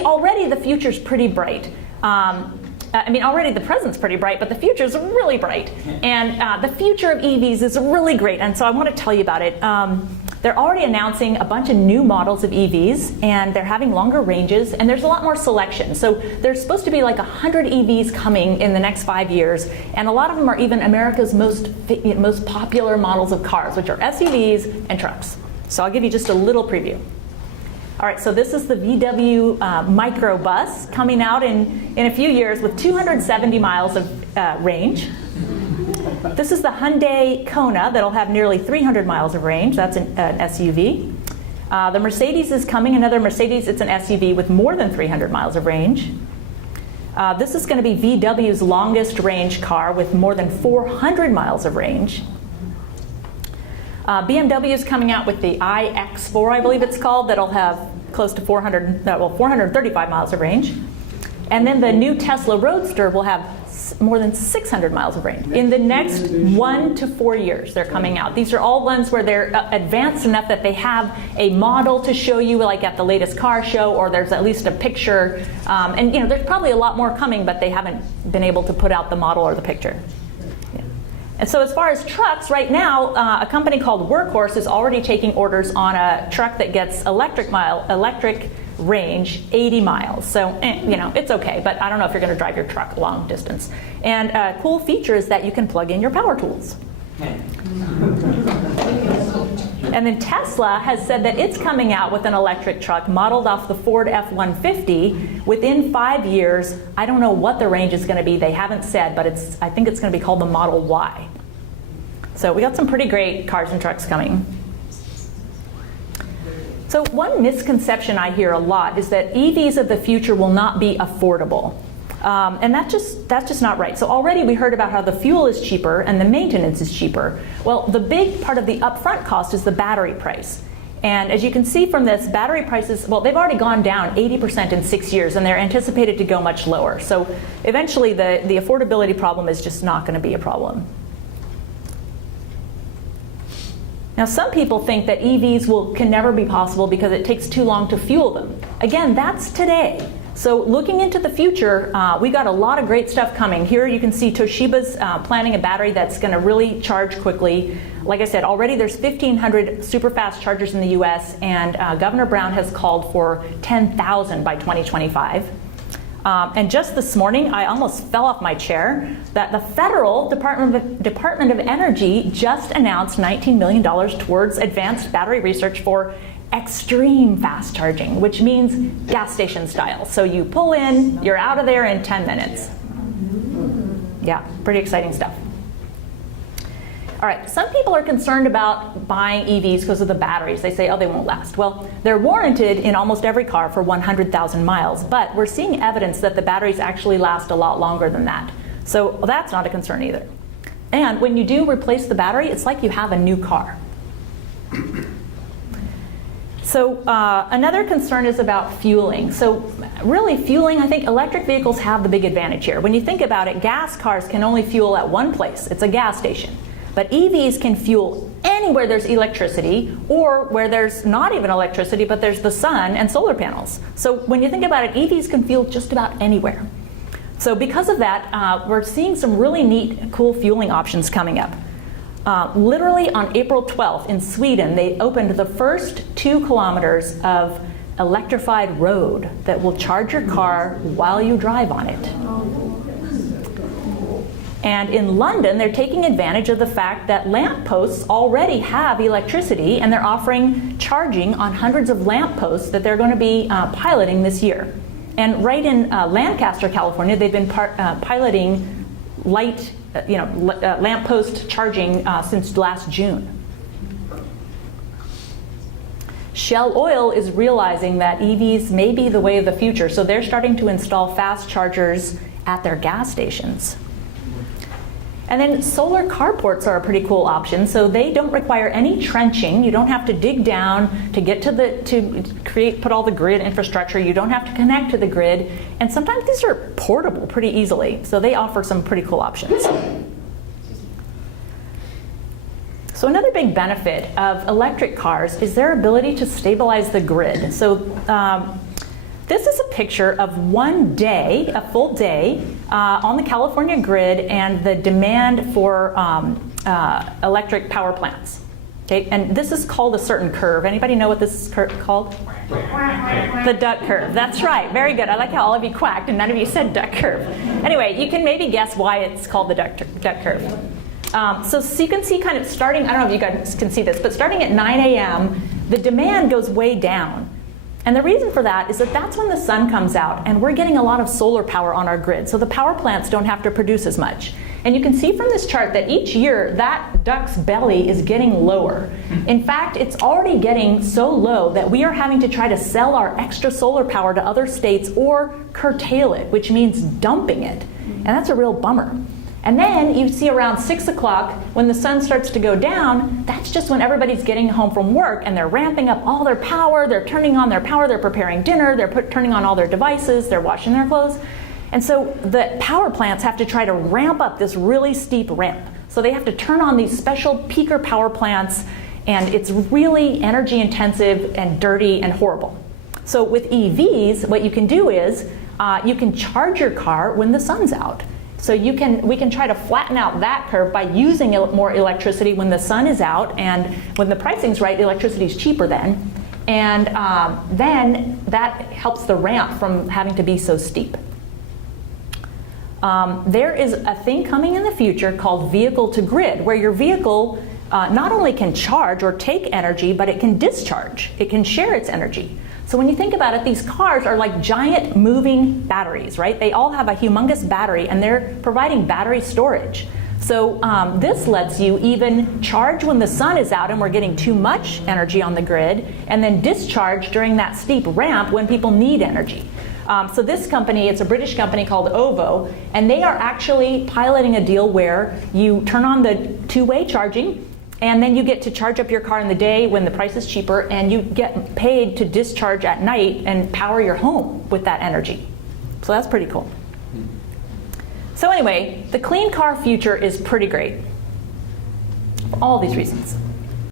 already the future's pretty bright. I mean, already the present's pretty bright, but the future's really bright. And the future of EVs is really great, and so I want to tell you about it. They're already announcing a bunch of new models of EVs, and they're having longer ranges, and there's a lot more selection. So there's supposed to be like 100 EVs coming in the next 5 years, and a lot of them are even America's most popular models of cars, which are SUVs and trucks. So I'll give you just a little preview. All right, so this is the VW Microbus coming out in a few years with 270 miles of range. This is the Hyundai Kona that'll have nearly 300 miles of range. That's an SUV. The Mercedes is coming, another Mercedes, it's an SUV with more than 300 miles of range. This is going to be VW's longest range car with more than 400 miles of range. BMW is coming out with the iX4, I believe it's called, that'll have close to 435 miles of range. And then the new Tesla Roadster will have more than 600 miles of range. In the next 1 to 4 years, they're coming out. These are all ones where they're advanced enough that they have a model to show you, like at the latest car show, or there's at least a picture. And there's probably a lot more coming, but they haven't been able to put out the model or the picture. And so as far as trucks, right now, a company called Workhorse is already taking orders on a truck that gets electric range 80 miles. So, it's okay, but I don't know if you're going to drive your truck long distance. And a cool feature is that you can plug in your power tools. And then Tesla has said that it's coming out with an electric truck modeled off the Ford F-150 within 5 years. I don't know what the range is going to be. They haven't said, but I think it's going to be called the Model Y. So we got some pretty great cars and trucks coming. So one misconception I hear a lot is that EVs of the future will not be affordable. And that's just not right. So already we heard about how the fuel is cheaper and the maintenance is cheaper. Well, the big part of the upfront cost is the battery price. And as you can see from this, battery prices, well, they've already gone down 80% in 6 years, and they're anticipated to go much lower. So eventually the affordability problem is just not going to be a problem. Now, some people think that EVs can never be possible because it takes too long to fuel them. Again, that's today. So looking into the future, we got a lot of great stuff coming. Here you can see Toshiba's planning a battery that's going to really charge quickly. Like I said, already there's 1,500 super fast chargers in the US, and Governor Brown has called for 10,000 by 2025. And just this morning, I almost fell off my chair, that the federal Department of Energy just announced $19 million towards advanced battery research for extreme fast charging, which means gas station style. So you pull in, you're out of there in 10 minutes. Yeah, pretty exciting stuff. All right, some people are concerned about buying EVs because of the batteries. They say, oh, they won't last. Well, they're warranted in almost every car for 100,000 miles, but we're seeing evidence that the batteries actually last a lot longer than that. So that's not a concern either. And when you do replace the battery, it's like you have a new car. So another concern is about fueling. So really fueling, I think electric vehicles have the big advantage here. When you think about it, gas cars can only fuel at one place. It's a gas station. But EVs can fuel anywhere there's electricity, or where there's not even electricity, but there's the sun and solar panels. So when you think about it, EVs can fuel just about anywhere. So because of that, we're seeing some really neat, cool fueling options coming up. Literally on April 12th in Sweden, they opened the first 2 kilometers of electrified road that will charge your car while you drive on it. And in London, they're taking advantage of the fact that lampposts already have electricity, and they're offering charging on hundreds of lampposts that they're going to be piloting this year. And right in Lancaster, California, they've been piloting lamppost charging since last June. Shell Oil is realizing that EVs may be the way of the future, so they're starting to install fast chargers at their gas stations. And then solar carports are a pretty cool option. So they don't require any trenching. You don't have to dig down to get to put all the grid infrastructure. You don't have to connect to the grid. And sometimes these are portable pretty easily. So they offer some pretty cool options. So another big benefit of electric cars is their ability to stabilize the grid. So this is a picture of one day, a full day, on the California grid and the demand for electric power plants. Okay, and this is called a certain curve. Anybody know what this is called? The duck curve. That's right. Very good. I like how all of you quacked and none of you said duck curve. Anyway, you can maybe guess why it's called the duck curve. So you can see kind of starting, I don't know if you guys can see this, but starting at 9 a.m., the demand goes way down. And the reason for that is that that's when the sun comes out and we're getting a lot of solar power on our grid. So the power plants don't have to produce as much. And you can see from this chart that each year that duck's belly is getting lower. In fact, it's already getting so low that we are having to try to sell our extra solar power to other states or curtail it, which means dumping it. And that's a real bummer. And then you see around 6 o'clock when the sun starts to go down, that's just when everybody's getting home from work and they're ramping up all their power, they're turning on their power, they're preparing dinner, they're turning on all their devices, they're washing their clothes. And so the power plants have to try to ramp up this really steep ramp. So they have to turn on these special peaker power plants, and it's really energy intensive and dirty and horrible. So with EVs, what you can do is you can charge your car when the sun's out. So we can try to flatten out that curve by using more electricity when the sun is out, and when the pricing's right, electricity is cheaper then. And then that helps the ramp from having to be so steep. There is a thing coming in the future called vehicle to grid, where your vehicle not only can charge or take energy, but it can discharge. It can share its energy. So when you think about it, these cars are like giant moving batteries, right? They all have a humongous battery and they're providing battery storage. So this lets you even charge when the sun is out and we're getting too much energy on the grid, and then discharge during that steep ramp when people need energy. So this company, it's a British company called OVO, and they are actually piloting a deal where you turn on the two-way charging, and then you get to charge up your car in the day when the price is cheaper, and you get paid to discharge at night and power your home with that energy. So that's pretty cool. So anyway, the clean car future is pretty great for all these reasons.